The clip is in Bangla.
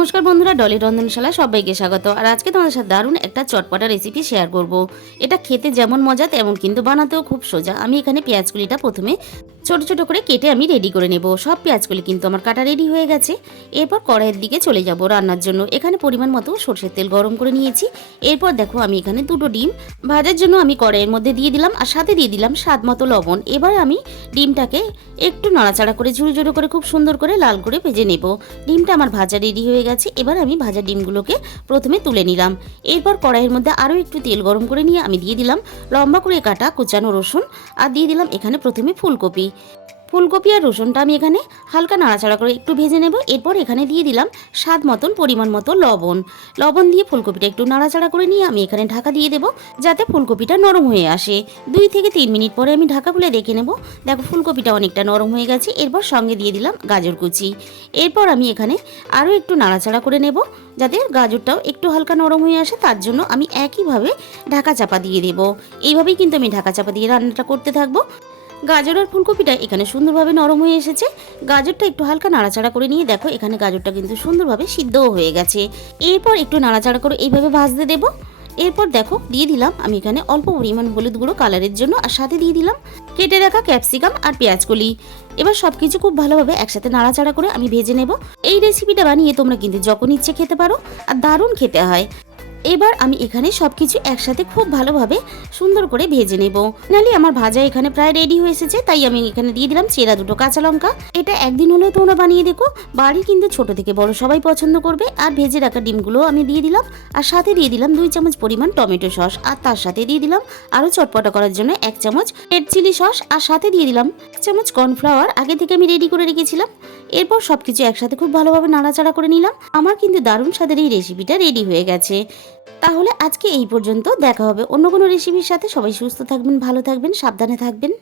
নমস্কার বন্ধুরা, ডলি রন্ধনশালায় সবাইকে স্বাগত। আর আজকে তোমাদের সাথে দারুণ একটা চটপটা রেসিপি শেয়ার করব। এটা খেতে যেমন মজা তেমন কিন্তু বানাতেও খুব সোজা। আমি এখানে পেঁয়াজগুলিটা প্রথমে ছোট ছোট করে কেটে আমি রেডি করে নেব। সব পেঁয়াজগুলি কিন্তু আমার কাটা রেডি হয়ে গেছে। এরপর কড়াইয়ের দিকে চলে যাব রান্নার জন্য। এখানে পরিমাণ মতো সরষের তেল গরম করে নিয়েছি। এরপর দেখো আমি এখানে দুটো ডিম ভাজার জন্য আমি কড়াইয়ের মধ্যে দিয়ে দিলাম, আর সাথে দিয়ে দিলাম স্বাদ মতো লবণ। এবার আমি ডিমটাকে একটু নাড়াচাড়া করে ঝুড়ি ঝুড়ো করে খুব সুন্দর করে লাল করে ভেজে নেব। ডিমটা আমার ভাজা রেডি হয়ে গেছে। এবার আমি ভাজা ডিমগুলোকে প্রথমে তুলে নিলাম। এরপর কড়াইয়ের মধ্যে আরও একটু তেল গরম করে নিয়ে আমি দিয়ে দিলাম লম্বা করে কাটা কুচানো রসুন, আর দিয়ে দিলাম এখানে প্রথমে ফুলকপি আর রসুনটা আমি এখানে হালকা নাড়াচাড়া করে একটু ভেজে নেব। এরপর এখানে দিয়ে দিলাম স্বাদ মতন পরিমাণ মতো লবণ দিয়ে ফুলকপিটা একটু নাড়াচাড়া করে নিয়ে আমি এখানে ঢাকা দিয়ে দেবো, যাতে ফুলকপিটা নরম হয়ে আসে। 2 থেকে 3 মিনিট পরে আমি ঢাকা খুলে রেখে নেব। দেখো ফুলকপিটা অনেকটা নরম হয়ে গেছে। এরপর সঙ্গে দিয়ে দিলাম গাজর কুচি। এরপর আমি এখানে আরও একটু নাড়াচাড়া করে নেব, যাতে গাজরটাও একটু হালকা নরম হয়ে আসে। তার জন্য আমি একইভাবে ঢাকা চাপা দিয়ে দেবো। এইভাবেই কিন্তু আমি ঢাকা চাপা দিয়ে রান্নাটা করতে থাকবো। গাজর আর ফুলকপিটা এখানে সুন্দরভাবে নরম হয়ে এসেছে। গাজরটা একটু হালকা নাড়াচাড়া করে নিয়ে দেখো এখানে গাজরটা কিন্তু সুন্দরভাবে সিদ্ধও হয়ে গেছে। এরপর একটু নাড়াচাড়া করে এইভাবে ভাজতে দেবো। এরপর দেখো দিয়ে দিলাম আমি এখানে অল্প পরিমাণ হলুদ গুঁড়ো কালারের জন্য, আর সাথে দিয়ে দিলাম কেটে রাখা ক্যাপসিকাম আর পেঁয়াজকলি। এবার সবকিছু খুব ভালোভাবে একসাথে নাড়াচাড়া করে আমি ভেজে নেব। এই রেসিপিটা বানিয়ে তোমরা কিন্তু যখন ইচ্ছে খেতে পারো, আর দারুণ খেতে হয়। এবার আমি এখানে সবকিছু একসাথে খুব ভালোভাবে সুন্দর করে ভেজে নেব। নালে আমার ভাজা এখানে প্রায় রেডি হয়ে এসেছে, তাই আমি এখানে দিয়ে দিলাম চেরা দুটো কাঁচা লঙ্কা। এটা একদিন হলেও তোমরা বানিয়ে দেখো, বাড়ি কিন্তু ছোট থেকে বড় সবাই পছন্দ করবে। আর ভেজে রাখা ডিমগুলো আমি দিয়ে দিলাম, আর সাথে দিয়ে দিলাম 2 চামচ পরিমাণ টমেটো সস, আর তার সাথে দিয়ে দিলাম আরও চটপটা করার জন্য 1 চামচ রেড চিলি সস, আর সাথে দিয়ে দিলাম 1 চামচ কর্নফ্লাওয়ার আগে থেকে আমি রেডি করে রেখেছিলাম। এরপর সবকিছু একসাথে খুব ভালোভাবে নাড়াচাড়া করে নিলাম। আমার কিন্তু দারুণ স্বাদের এই রেসিপিটা রেডি হয়ে গেছে। তাহলে আজকে এই পর্যন্ত। দেখা হবে অন্য কোনো রেসিপির সাথে। সবাই সুস্থ থাকবেন, ভালো থাকবেন, সাবধানে থাকবেন।